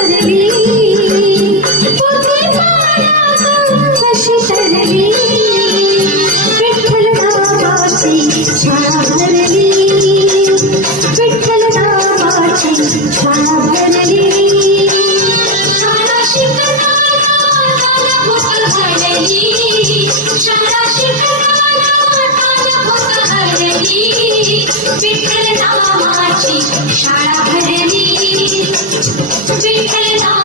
तरली पोथी पाण्यात कशी तरली विठ्ठल नामाची शाळा भरली विठ्ठल नामाची शाळा भरली शाळा शिकताना होत हरली शाळा शिकताना होत हरली विठ्ठल नामाची शाळा भरली विठ्ठल